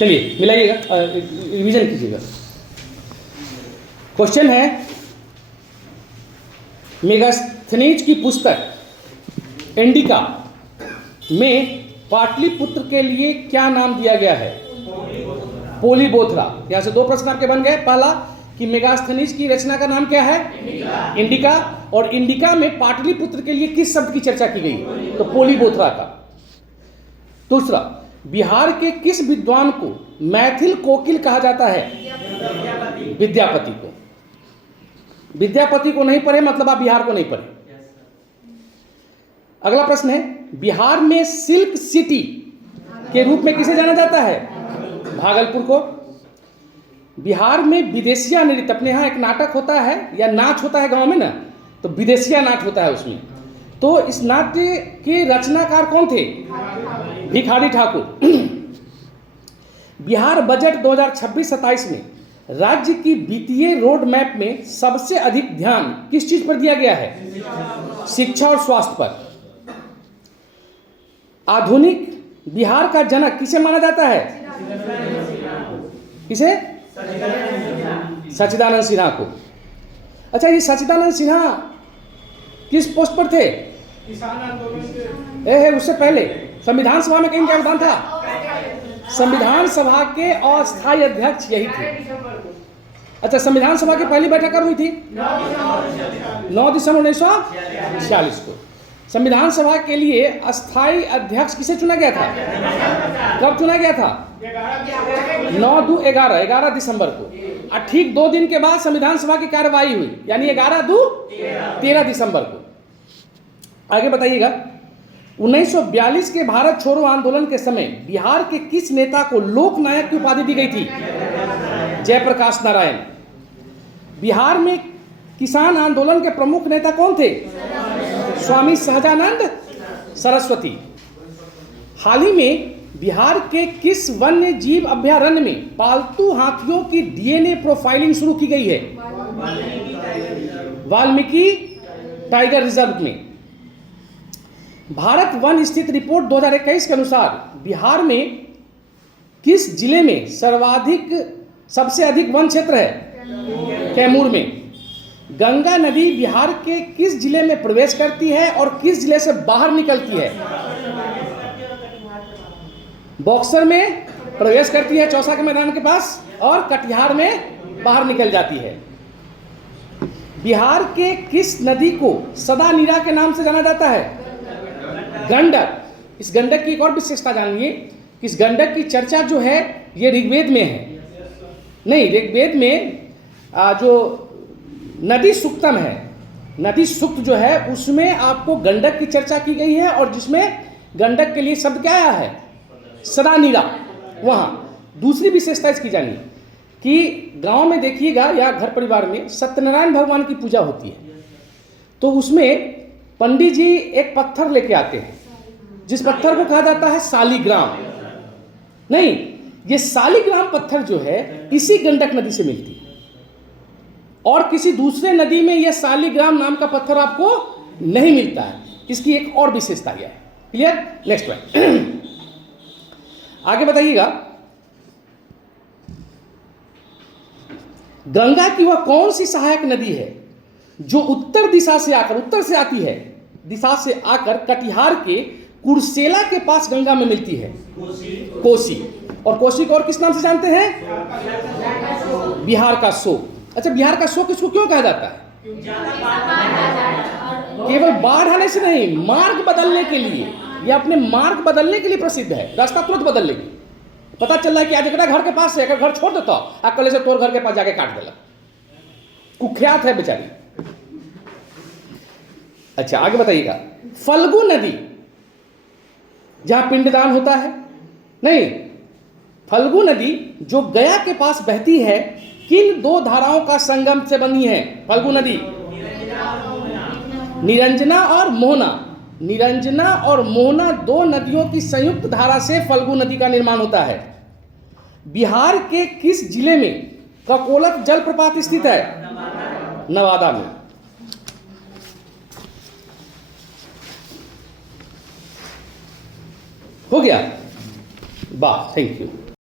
चलिए मिलाइएगा, रिवीजन कीजिएगा। क्वेश्चन है, मेगास्थनीज की पुस्तक इंडिका में पाटलिपुत्र के लिए क्या नाम दिया गया है? पोलीबोथरा। यहां से दो प्रश्न आपके बन गए। पहला कि मेगास्थनीज की रचना का नाम क्या है? इंडिका। और इंडिका में पाटलिपुत्र के लिए किस शब्द की चर्चा की गई? तो पोलीबोथरा का। दूसरा, बिहार के किस विद्वान को मैथिल कोकिल कहा जाता है? विद्यापति को। विद्यापति को नहीं पढ़े मतलब आप बिहार को नहीं पढ़े। अगला प्रश्न है, बिहार में सिल्क सिटी के रूप में किसे जाना जाता है? भागलपुर को। बिहार में विदेशिया नृत्य, अपने यहाँ एक नाटक होता है या नाच होता है गांव में ना, तो विदेशिया नाट होता है उसमें। तो इस नाट्य के रचनाकार कौन थे? भिखारी ठाकुर। बिहार बजट 2026-27 में राज्य की वित्तीय रोड मैप में सबसे अधिक ध्यान किस चीज पर दिया गया है? शिक्षा और स्वास्थ्य पर। आधुनिक बिहार का जनक किसे माना जाता है? किसे? सच्चिदानंद सिन्हा को। अच्छा, ये सच्चिदानंद सिन्हा किस पोस्ट पर थे? किसान आंदोलन के। उससे पहले संविधान सभा में कहीं क्या योगदान था? संविधान सभा के अस्थायी अध्यक्ष यही थे। अच्छा, संविधान सभा की पहली बैठक कब हुई थी? 9 दिसंबर 1946 को। संविधान सभा के लिए अस्थायी अध्यक्ष किसे चुना गया था? कब चुना गया था? 11 दिसंबर को। और ठीक 2 दिन के बाद संविधान सभा की कार्यवाही हुई, यानी 13 दिसंबर को। आगे बताइएगा, 1942 के भारत छोड़ो आंदोलन के समय बिहार के किस नेता को लोकनायक की उपाधि दी गई थी? जयप्रकाश नारायण। बिहार में किसान आंदोलन के प्रमुख नेता कौन थे? स्वामी सहजानंद सरस्वती। हाल ही में बिहार के किस वन्य जीव अभयारण्य में पालतू हाथियों की डीएनए प्रोफाइलिंग शुरू की गई है? वाल्मीकि टाइगर रिजर्व में। भारत वन स्थित रिपोर्ट 2021 के अनुसार बिहार में किस जिले में सबसे अधिक वन क्षेत्र है? कैमूर में। गंगा नदी बिहार के किस जिले में प्रवेश करती है और किस जिले से बाहर निकलती है? बक्सर में प्रवेश करती है चौसा के मैदान के पास, और कटिहार में बाहर निकल जाती है। बिहार के किस नदी को सदा नीरा के नाम से जाना जाता है? गंडक। इस गंडक की एक और विशेषता जानिए कि इस गंडक की चर्चा जो है ये ऋग्वेद में है। नहीं, ऋग्वेद में जो नदी सूक्तम है, नदी सूक्त जो है उसमें आपको गंडक की चर्चा की गई है, और जिसमें गंडक के लिए शब्द क्या आया है? सदा नीरा। वहां दूसरी विशेषता इसकी जानिए कि गांव में देखिएगा या घर परिवार में सत्यनारायण भगवान की पूजा होती है, तो उसमें पंडित जी एक पत्थर लेके आते हैं, जिस पत्थर को कहा जाता है शालिग्राम। नहीं, ये शालिग्राम पत्थर जो है इसी गंडक नदी से मिलती है, और किसी दूसरे नदी में यह शालिग्राम नाम का पत्थर आपको नहीं मिलता है। इसकी एक और विशेषता यह है। क्लियर? Next point. आगे बताइएगा, गंगा की वह कौन सी सहायक नदी है जो उत्तर से आती है दिशा से आकर कटिहार के कुर्सेला के पास गंगा में मिलती है? कोसी। और कोसी को और किस नाम से जानते हैं? बिहार का शोक। अच्छा, बिहार का शोक इसको क्यों कहा जाता है? केवल बाढ़ आने से नहीं, मार्ग बदलने के लिए। यह अपने मार्ग बदलने के लिए प्रसिद्ध है, रास्ता तुरंत बदलने की। पता चल रहा है कि आज एक घर के पास से अगर घर छोड़ देता और कल से तोर घर के पास जाके काट देला, कुख्यात है बेचारी। अच्छा, आगे बताइएगा, फल्गु नदी जहां पिंडदान होता है, नहीं, फल्गु नदी जो गया के पास बहती है, किन 2 धाराओं का संगम से बनी है? फल्गु नदी निरंजना और मोहना। निरंजना और मोहना 2 नदियों की संयुक्त धारा से फल्गु नदी का निर्माण होता है। बिहार के किस जिले में ककोलत जलप्रपात स्थित है? नवादा में। हो गया? वाह, थैंक यू।